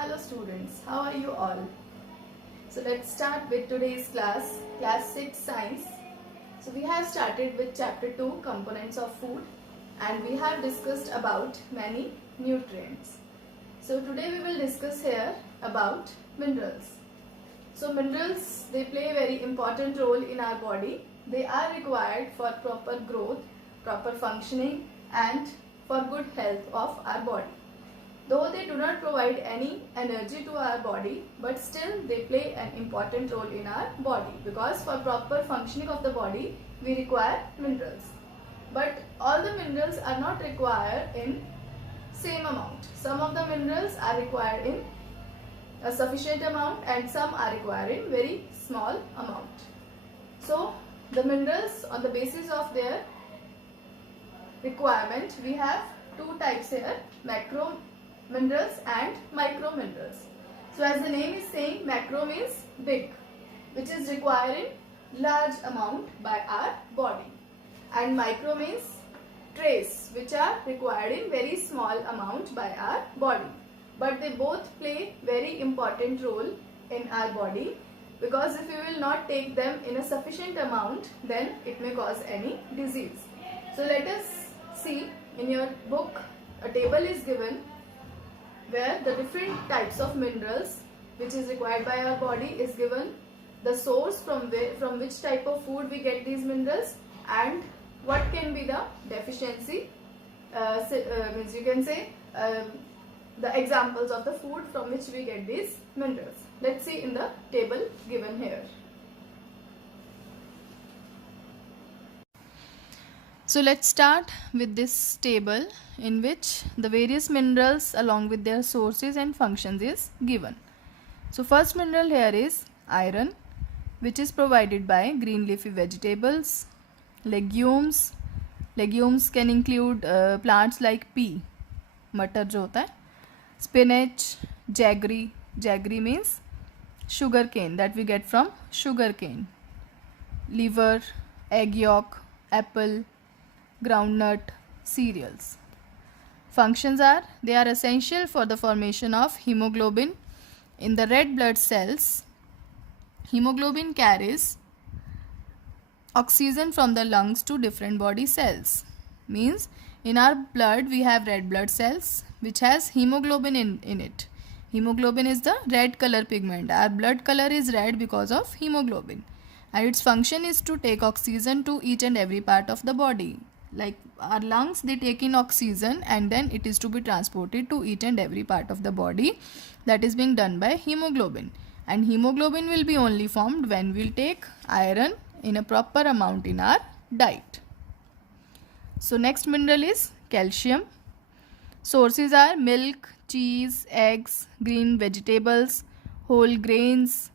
Hello students, how are you all? So let's start with today's class 6 Science. So we have started with chapter 2 Components of Food and we have discussed about many nutrients. So today we will discuss here about minerals. So minerals, they play a very important role in our body. They are required for proper growth, proper functioning and for good health of our body. Though they do not provide any energy to our body, but still they play an important role in our body, because for proper functioning of the body we require minerals. But all the minerals are not required in same amount. Some of the minerals are required in a sufficient amount and some are required in very small amount. So the minerals, on the basis of their requirement, we have two types here: macro minerals and micro minerals. So as the name is saying, macro means big, which is requiring large amount by our body, and micro means trace, which are required in very small amount by our body. But they both play very important role in our body, because if we will not take them in a sufficient amount, then it may cause any disease. So let us see, in your book a table is given where the different types of minerals which is required by our body is given, the source from which type of food we get these minerals, and what can be the deficiency, means you can say the examples of the food from which we get these minerals. Let's see in the table given here. So let's start with this table in which the various minerals along with their sources and functions is given. So first mineral here is iron, which is provided by green leafy vegetables, legumes. Legumes can include plants like pea, matar jo hota hai, spinach, jaggery. Jaggery means sugar cane, that we get from sugar cane, liver, egg yolk, apple, groundnut, cereals. Functions are, they are essential for the formation of hemoglobin in the red blood cells. Hemoglobin carries oxygen from the lungs to different body cells. Means in our blood we have red blood cells which has hemoglobin in it. Hemoglobin is the red color pigment. Our blood color is red because of hemoglobin, and its function is to take oxygen to each and every part of the body. Like our lungs, they take in oxygen and then it is to be transported to each and every part of the body. That is being done by hemoglobin, and hemoglobin will be only formed when we will take iron in a proper amount in our diet. So next mineral is calcium. Sources are milk, cheese, eggs, green vegetables, whole grains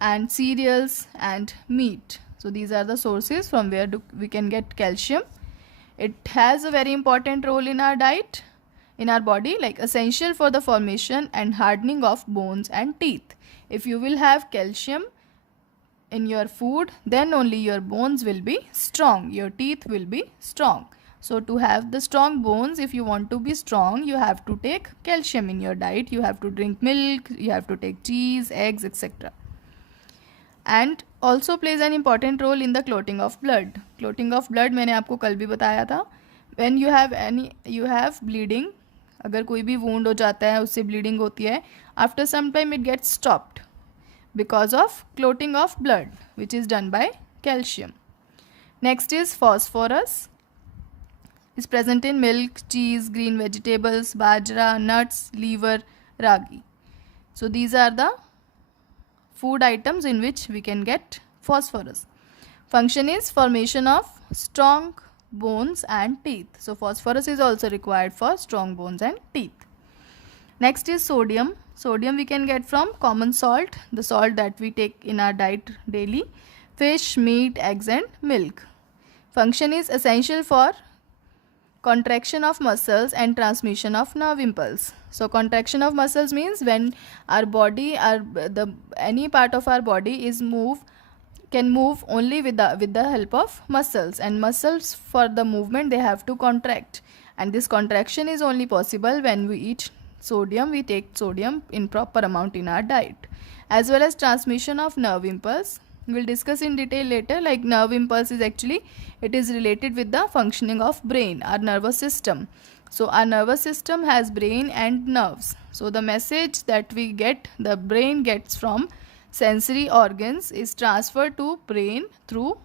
and cereals and meat. So these are the sources from where we can get calcium. It has a very important role in our diet, in our body, like essential for the formation and hardening of bones and teeth. If you will have calcium in your food, then only your bones will be strong, your teeth will be strong. So to have the strong bones, if you want to be strong, you have to take calcium in your diet. You have to drink milk, you have to take cheese, eggs, etc. And also plays an important role in the clotting of blood. Clotting of blood मैंने आपको कल भी बताया था. When you have bleeding, अगर कोई भी wound हो जाता है, उससे bleeding होती है, after some time it gets stopped because of clotting of blood, which is done by calcium. Next is phosphorus. Is present in milk, cheese, green vegetables, bajra, nuts, liver, ragi. So these are the food items in which we can get phosphorus. Function is formation of strong bones and teeth. So phosphorus is also required for strong bones and teeth. Next is sodium. Sodium we can get from common salt, the salt that we take in our diet daily, fish, meat, eggs and milk. Function is essential for contraction of muscles and transmission of nerve impulse. So contraction of muscles means when our body, any part of our body is can move only with the help of muscles, and muscles for the movement they have to contract, and this contraction is only possible when we eat sodium, we take sodium in proper amount in our diet. As well as transmission of nerve impulse. We'll discuss in detail later. Like nerve impulse is actually, it is related with the functioning of brain, our nervous system. So our nervous system has brain and nerves. So the message that we get, the brain gets from sensory organs, is transferred to brain through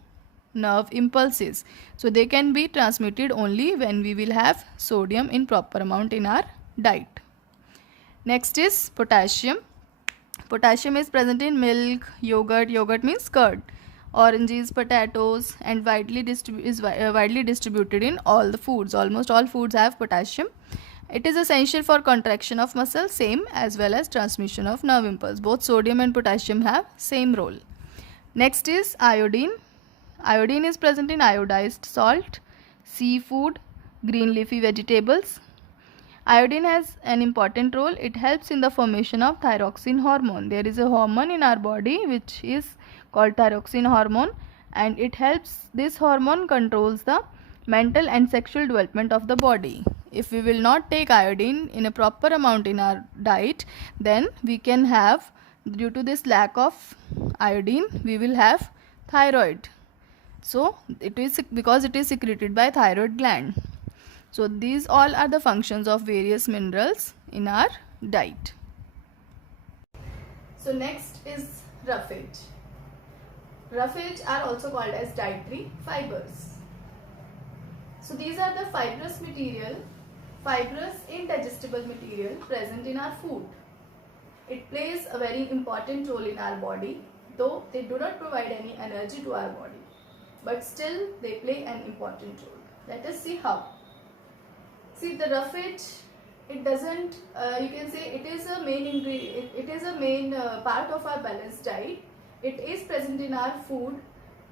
nerve impulses. So they can be transmitted only when we will have sodium in proper amount in our diet. Next is potassium. Potassium is present in milk, yogurt, yogurt means curd, oranges, potatoes, and widely distributed in all the foods. Almost all foods have potassium. It is essential for contraction of muscle, same as well as transmission of nerve impulse. Both sodium and potassium have same role. Next is iodine. Iodine is present in iodized salt, seafood, green leafy vegetables. Iodine has an important role. It helps in the formation of thyroxine hormone. There is a hormone in our body which is called thyroxine hormone, and it helps, this hormone controls the mental and sexual development of the body. If we will not take iodine in a proper amount in our diet, then we can have, due to this lack of iodine, we will have thyroid. So it is because it is secreted by thyroid gland. So these all are the functions of various minerals in our diet. So next is roughage. Roughage are also called as dietary fibers. So these are the fibrous indigestible material present in our food. It plays a very important role in our body, though they do not provide any energy to our body, but still they play an important role. Let us see how. See, the roughage, it doesn't, you can say it is a main ingredient, it is a main part of our balanced diet. It is present in our food,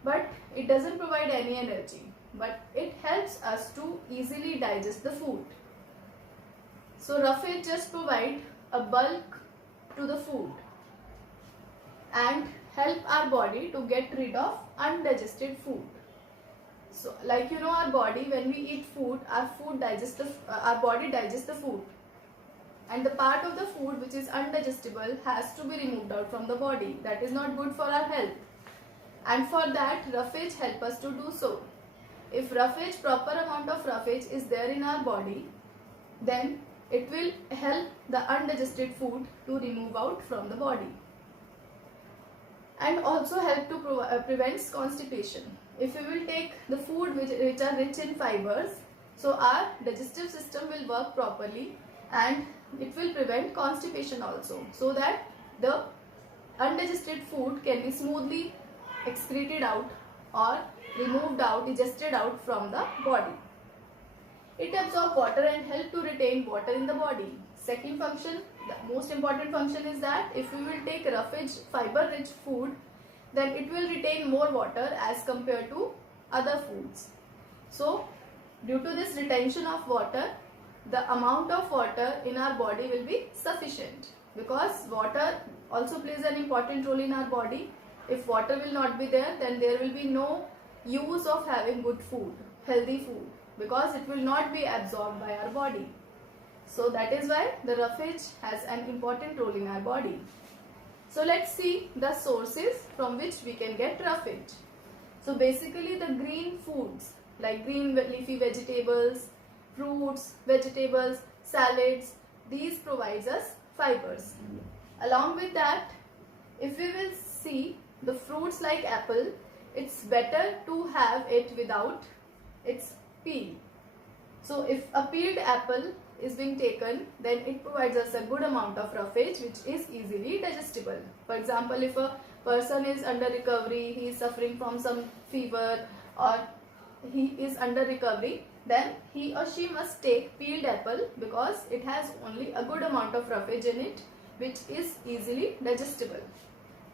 but it doesn't provide any energy, but it helps us to easily digest the food. So roughage just provide a bulk to the food and help our body to get rid of undigested food. So like you know, our body, when we eat food, our body digests the food, and the part of the food which is undigestible has to be removed out from the body. That is not good for our health, and for that roughage help us to do so. If proper amount of roughage is there in our body, then it will help the undigested food to remove out from the body, and also help to prevent constipation. If we will take the food which are rich in fibers, so our digestive system will work properly, and it will prevent constipation also, so that the undigested food can be smoothly excreted out or removed out, digested out from the body. It absorbs water and help to retain water in the body. Second function, the most important function, is that if we will take roughage fiber rich food, then it will retain more water as compared to other foods. So due to this retention of water, the amount of water in our body will be sufficient, because water also plays an important role in our body. If water will not be there, then there will be no use of having good food, healthy food, because it will not be absorbed by our body. So that is why the roughage has an important role in our body. So let's see the sources from which we can get roughage. So basically the green foods like green leafy vegetables, fruits, vegetables, salads, these provides us fibers. Along with that, if we will see the fruits like apple, it's better to have it without its peel. So if a peeled apple is being taken, then it provides us a good amount of roughage which is easily digestible. For example, if a person is under recovery, he is suffering from some fever, or he is under recovery, then he or she must take peeled apple, because it has only a good amount of roughage in it which is easily digestible.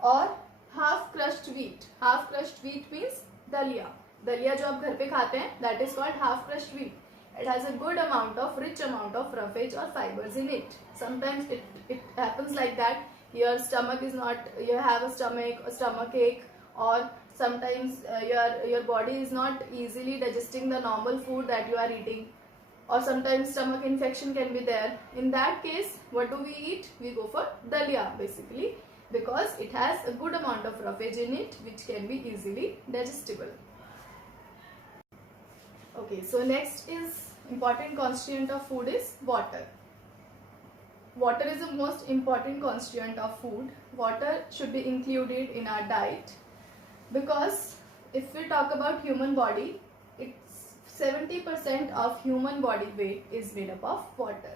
Or half crushed wheat. Half crushed wheat means dalia. Dalia जो आप घर पे खाते हैं, that is called half crushed wheat. It has a good amount of, rich amount of roughage or fibers in it. Sometimes it happens like that. Your stomach is not, you have a stomach ache, or sometimes your body is not easily digesting the normal food that you are eating. or sometimes stomach infection can be there. In that case, what do we eat? We go for dalia basically, because it has a good amount of roughage in it which can be easily digestible. Okay, so next is important constituent of food is water. Water is the most important constituent of food. Water should be included in our diet, because if we talk about human body, it's 70% of human body weight is made up of water.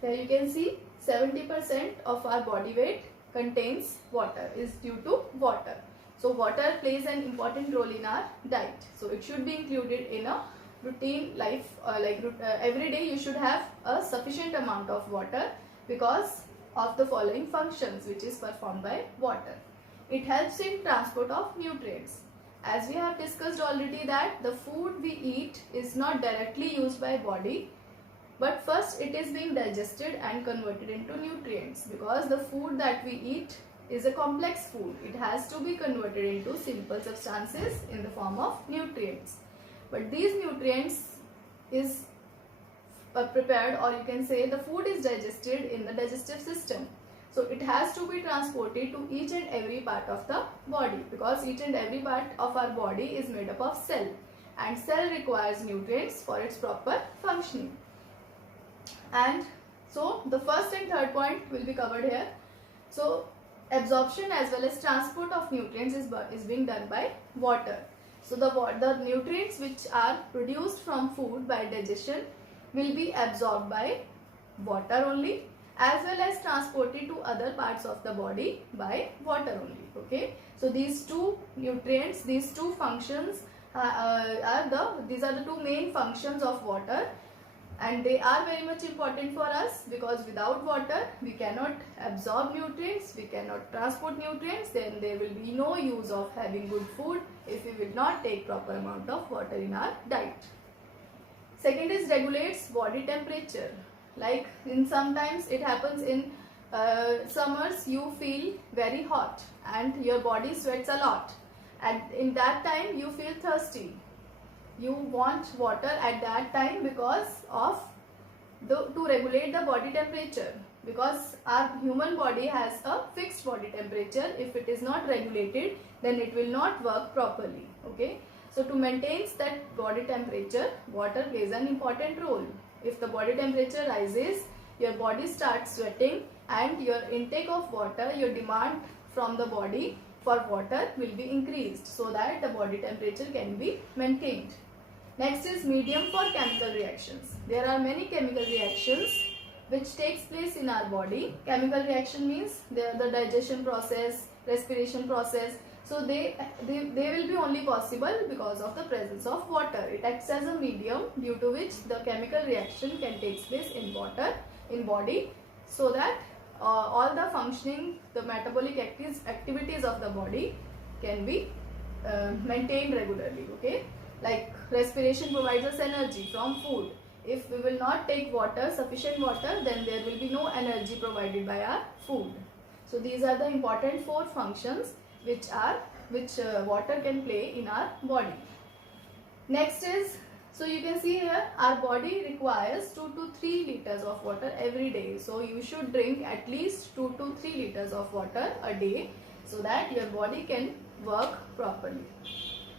Here you can see 70% of our body weight contains water, is due to water. So water plays an important role in our diet. So it should be included in a routine life, every day you should have a sufficient amount of water, because of the following functions which is performed by water. It helps in transport of nutrients. As we have discussed already that the food we eat is not directly used by body, but first it is being digested and converted into nutrients, because the food that we eat is a complex food. It has to be converted into simple substances in the form of nutrients. But these nutrients is prepared, or you can say the food is digested in the digestive system. So it has to be transported to each and every part of the body, because each and every part of our body is made up of cell, and cell requires nutrients for its proper functioning. And so the first and third point will be covered here. So absorption as well as transport of nutrients is being done by water. So the nutrients which are produced from food by digestion will be absorbed by water only, as well as transported to other parts of the body by water only. Okay, so these two nutrients, these two functions these are the two main functions of water, and they are very much important for us, because without water we cannot absorb nutrients, we cannot transport nutrients. Then there will be no use of having good food if we will not take proper amount of water in our diet. Second is regulates body temperature. Like in sometimes it happens in summers, you feel very hot and your body sweats a lot, and in that time you feel thirsty. You want water at that time because of to regulate the body temperature, because our human body has a fixed body temperature. If it is not regulated, then it will not work properly. Okay, so to maintain that body temperature, water plays an important role. If the body temperature rises, your body starts sweating, and your intake of water, your demand from the body for water will be increased, so that the body temperature can be maintained. Next is medium for chemical reactions. There are many chemical reactions which takes place in our body. Chemical reaction means they are the digestion process, respiration process. So they will be only possible because of the presence of water. It acts as a medium due to which the chemical reaction can take place in water, in body, so that all the functioning, the metabolic activities of the body can be maintained regularly. Okay, like respiration provides us energy from food. If we will not take water, sufficient water, then there will be no energy provided by our food. So these are the important four functions which water can play in our body. Next is, so you can see here our body requires 2 to 3 liters of water every day. So you should drink at least 2 to 3 liters of water a day, so that your body can work properly.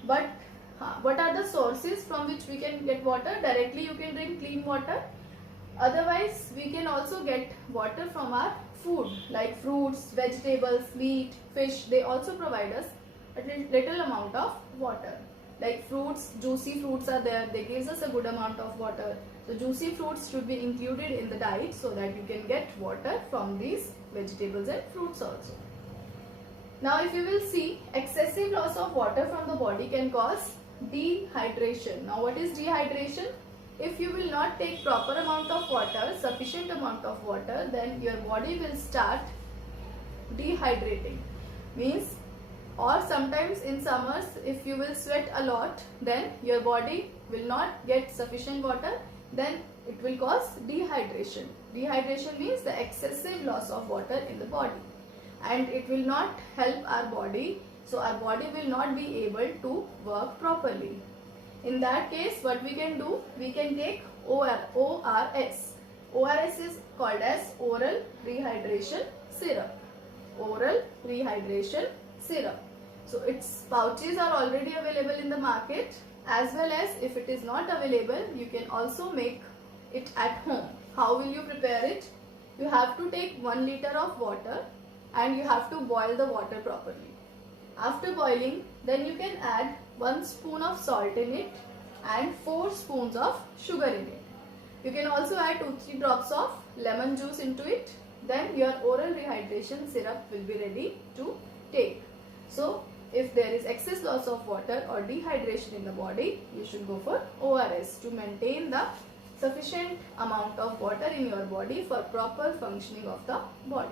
But what are the sources from which we can get water? Directly you can drink clean water. Otherwise we can also get water from our food, like fruits, vegetables, meat, fish. They also provide us a little amount of water. Like fruits, juicy fruits are there, they gives us a good amount of water. So juicy fruits should be included in the diet, so that you can get water from these vegetables and fruits also. Now if you will see, excessive loss of water from the body can cause dehydration. Now what is dehydration? If you will not take proper amount of water, sufficient amount of water, then your body will start dehydrating. Means, or sometimes in summers, if you will sweat a lot, then your body will not get sufficient water, then it will cause dehydration. Dehydration means the excessive loss of water in the body, and it will not help our body. So our body will not be able to work properly. In that case, what we can do? We can take ORS. ORS is called as oral rehydration syrup. Oral rehydration syrup. So its pouches are already available in the market, as well as if it is not available, you can also make it at home. How will you prepare it? You have to take 1 liter of water and you have to boil the water properly. After boiling, then you can add 1 spoon of salt in it and 4 spoons of sugar in it. You can also add 2-3 drops of lemon juice into it. Then your oral rehydration syrup will be ready to take. So if there is excess loss of water or dehydration in the body, you should go for ORS to maintain the sufficient amount of water in your body for proper functioning of the body.